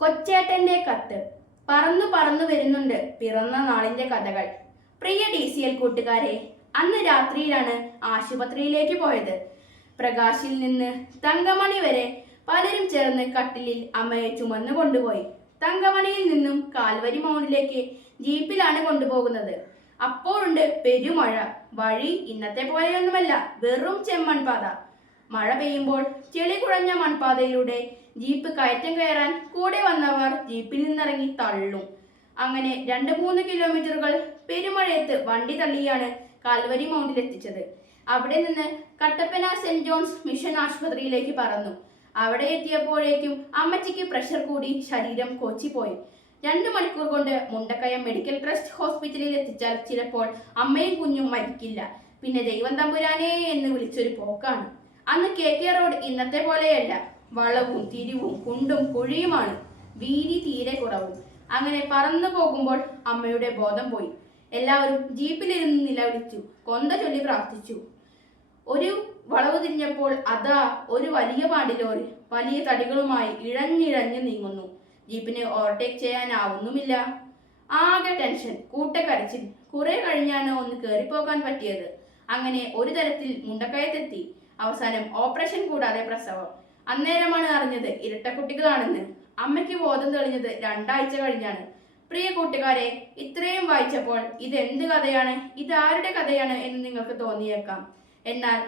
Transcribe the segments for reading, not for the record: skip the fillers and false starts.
കൊച്ചേട്ടന്റെ കത്ത്. പറന്നു പറന്നു വരുന്നുണ്ട് പിറന്ന നാളിന്റെ കഥകൾ. പ്രിയ DCL കൂട്ടുകാരെ, അന്ന് രാത്രിയിലാണ് ആശുപത്രിയിലേക്ക് പോയത്. പ്രകാശിൽ നിന്ന് തങ്കമണി വരെ പലരും ചേർന്ന് കട്ടിലിൽ അമ്മയെ ചുമന്നു കൊണ്ടുപോയി. തങ്കമണിയിൽ നിന്നും കാൽവരി മൗണ്ടിലേക്ക് ജീപ്പിലാണ് കൊണ്ടുപോകുന്നത്. അപ്പോഴുണ്ട് പെരുമഴ. വഴി ഇന്നത്തെ പോലെയൊന്നുമല്ല, വെറും ചെമ്മൺപാത. മഴ പെയ്യുമ്പോൾ ചെളി കുഴഞ്ഞ മൺപാതയിലൂടെ ജീപ്പ് കയറ്റം കയറാൻ കൂടെ വന്നവർ ജീപ്പിൽ നിന്നിറങ്ങി തള്ളും. അങ്ങനെ 2-3 കിലോമീറ്ററുകൾ പെരുമഴയത്ത് വണ്ടി തള്ളിയാണ് കാൽവരി മൗണ്ടിൽ എത്തിച്ചത്. അവിടെ നിന്ന് കട്ടപ്പന സെന്റ് ജോൺസ് മിഷൻ ആശുപത്രിയിലേക്ക് പറന്നു. അവിടെ എത്തിയപ്പോഴേക്കും അമ്മച്ചിക്ക് പ്രഷർ കൂടി ശരീരം കോച്ചിപ്പോയി. 2 മണിക്കൂർ കൊണ്ട് മുണ്ടക്കയം മെഡിക്കൽ ട്രസ്റ്റ് ഹോസ്പിറ്റലിൽ എത്തിച്ചാൽ ചിലപ്പോൾ അമ്മയും കുഞ്ഞും മരിക്കില്ല. പിന്നെ ദൈവം തമ്പുരാനേ എന്ന് വിളിച്ചൊരു പോക്കാണ്. അന്ന് KK റോഡ് ഇന്നത്തെ പോലെയല്ല. വളവും തിരിവും കുണ്ടും കുഴിയുമാണ്. വീതി തീരെ കുറവും. അങ്ങനെ പറന്നു പോകുമ്പോൾ അമ്മയുടെ ബോധം പോയി. എല്ലാവരും ജീപ്പിലിരുന്ന് നിലവിളിച്ചു, കൊന്ത ചൊല്ലി പ്രാർത്ഥിച്ചു. ഒരു വളവ് തിരിഞ്ഞപ്പോൾ അതാ ഒരു വലിയ പാണ്ടിലോറി വലിയ തടികളുമായി ഇഴഞ്ഞിഴഞ്ഞു നീങ്ങുന്നു. ജീപ്പിന് ഓവർടേക്ക് ചെയ്യാനാവുന്നുമില്ല. ആകെ ടെൻഷൻ, കൂട്ടക്കരച്ചിൽ. കുറെ കഴിഞ്ഞാണ് ഒന്ന് കയറിപ്പോകാൻ പറ്റിയത്. അങ്ങനെ ഒരു തരത്തിൽ മുണ്ടക്കയത്തെത്തി. അവസാനം ഓപ്പറേഷൻ കൂടാതെ പ്രസവം. അന്നേരമാണ് അറിഞ്ഞത് ഇരട്ടക്കുട്ടികളാണെന്ന്. അമ്മയ്ക്ക് ബോധം തെളിഞ്ഞത് 2 ആഴ്ച കഴിഞ്ഞാണ്. പ്രിയ കൂട്ടുകാരെ, ഇത്രയും വായിച്ചപ്പോൾ ഇതെന്ത് കഥയാണ്, ഇതാരുടെ കഥയാണ് എന്ന് നിങ്ങൾക്ക് തോന്നിയേക്കാം. എന്നാൽ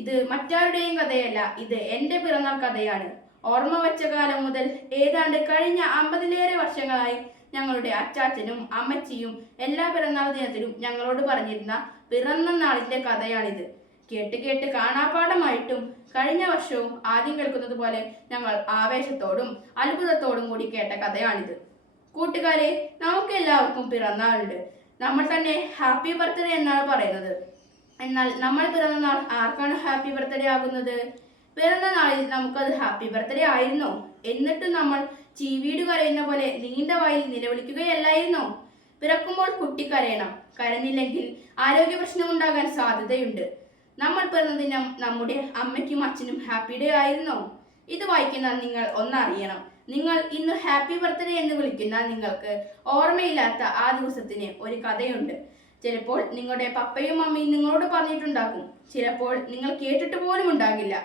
ഇത് മറ്റാരുടെയും കഥയല്ല, ഇത് എൻ്റെ പിറന്നാൾ കഥയാണ്. ഓർമ്മ വെച്ച കാലം മുതൽ ഏതാണ്ട് കഴിഞ്ഞ 50-ലേറെ വർഷങ്ങളായി ഞങ്ങളുടെ അച്ചാച്ചനും അമ്മച്ചിയും എല്ലാ പിറന്നാൾ ദിനത്തിലും ഞങ്ങളോട് പറഞ്ഞിരുന്ന പിറന്ന നാളിന്റെ കഥയാണിത്. കേട്ട് കേട്ട് കാണാപാഠമായിട്ടും കഴിഞ്ഞ വർഷവും ആദ്യം കേൾക്കുന്നത് പോലെ ഞങ്ങൾ ആവേശത്തോടും അത്ഭുതത്തോടും കൂടി കേട്ട കഥയാണിത്. കൂട്ടുകാരെ, നമുക്ക് എല്ലാവർക്കും പിറന്നാളുണ്ട്. നമ്മൾ തന്നെ ഹാപ്പി ബർത്ത്ഡേ എന്നാണ് പറയുന്നത്. എന്നാൽ നമ്മൾ പിറന്ന നാൾ ആർക്കാണ് ഹാപ്പി ബർത്ത്ഡേ ആകുന്നത്? പിറന്ന നാളിൽ നമുക്കത് ഹാപ്പി ബർത്ത്ഡേ ആയിരുന്നോ? എന്നിട്ടും നമ്മൾ ചീവീട് കരയുന്ന പോലെ നീണ്ട വായിൽ നിലവിളിക്കുകയല്ലായിരുന്നോ? പിറക്കുമ്പോൾ കുട്ടി കരയണം. കരഞ്ഞില്ലെങ്കിൽ ആരോഗ്യ പ്രശ്നമുണ്ടാകാൻ സാധ്യതയുണ്ട്. നമ്മൾ പിറന്ന ദിനം നമ്മുടെ അമ്മയ്ക്കും അച്ഛനും ഹാപ്പി ഡേ ആയിരുന്നോ? ഇത് വായിക്കുന്ന നിങ്ങൾ ഒന്നറിയണം. നിങ്ങൾ ഇന്ന് ഹാപ്പി ബർത്ത്ഡേ എന്ന് വിളിക്കുന്ന നിങ്ങൾക്ക് ഓർമ്മയില്ലാത്ത ആ ദിവസത്തിന് ഒരു കഥയുണ്ട്. ചിലപ്പോൾ നിങ്ങളുടെ പപ്പയും അമ്മയും നിങ്ങളോട് പറഞ്ഞിട്ടുണ്ടാകും. ചിലപ്പോൾ നിങ്ങൾ കേട്ടിട്ട് പോലും ഉണ്ടാകില്ല.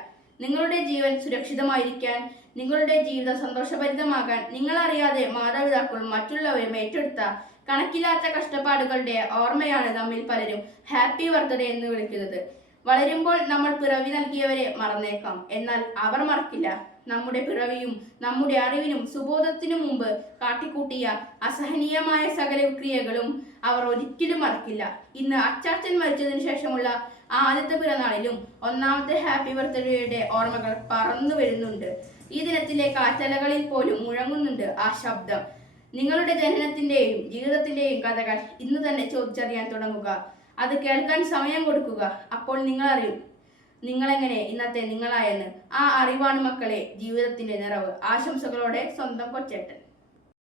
നിങ്ങളുടെ ജീവൻ സുരക്ഷിതമായിരിക്കാൻ, നിങ്ങളുടെ ജീവിതം സന്തോഷഭരിതമാകാൻ നിങ്ങളറിയാതെ മാതാപിതാക്കളും മറ്റുള്ളവരും ഏറ്റെടുത്ത കണക്കില്ലാത്ത കഷ്ടപ്പാടുകളുടെ ഓർമ്മയാണ് നമ്മിൽ പലരും ഹാപ്പി ബർത്ത്ഡേ എന്ന് വിളിക്കുന്നത്. വളരുമ്പോൾ നമ്മൾ പിറവി നൽകിയവരെ മറന്നേക്കാം, എന്നാൽ അവർ മറക്കില്ല. നമ്മുടെ പിറവിയും നമ്മുടെ അറിവിനും സുബോധത്തിനു മുമ്പ് കാട്ടിക്കൂട്ടിയ അസഹനീയമായ സകല ക്രിയകളും അവർ ഒരിക്കലും മറക്കില്ല. ഇന്ന് അച്ചാച്ചൻ മരിച്ചതിനു ശേഷമുള്ള ആദ്യത്തെ പിറന്നാളിലും 1ാമത്തെ ഹാപ്പി ബർത്ത്ഡേയുടെ ഓർമ്മകൾ പറന്നു വരുന്നുണ്ട്. ഈ ദിനത്തിലെ കാറ്റലകളിൽ പോലും മുഴങ്ങുന്നുണ്ട് ആ ശബ്ദം. നിങ്ങളുടെ ജനനത്തിന്റെയും ജീവിതത്തിന്റെയും കഥകൾ ഇന്ന് തന്നെ ചോദിച്ചറിയാൻ തുടങ്ങുക. അത് കേൾക്കാൻ സമയം കൊടുക്കുക. അപ്പോൾ നിങ്ങൾ അറിയും നിങ്ങളെങ്ങനെ ഇന്നത്തെ നിങ്ങളായെന്ന്. ആ അറിവാണ് മക്കളെ ജീവിതത്തിന്റെ നിറവ്. ആശംസകളോടെ സ്വന്തം കൊച്ചേട്ടൻ.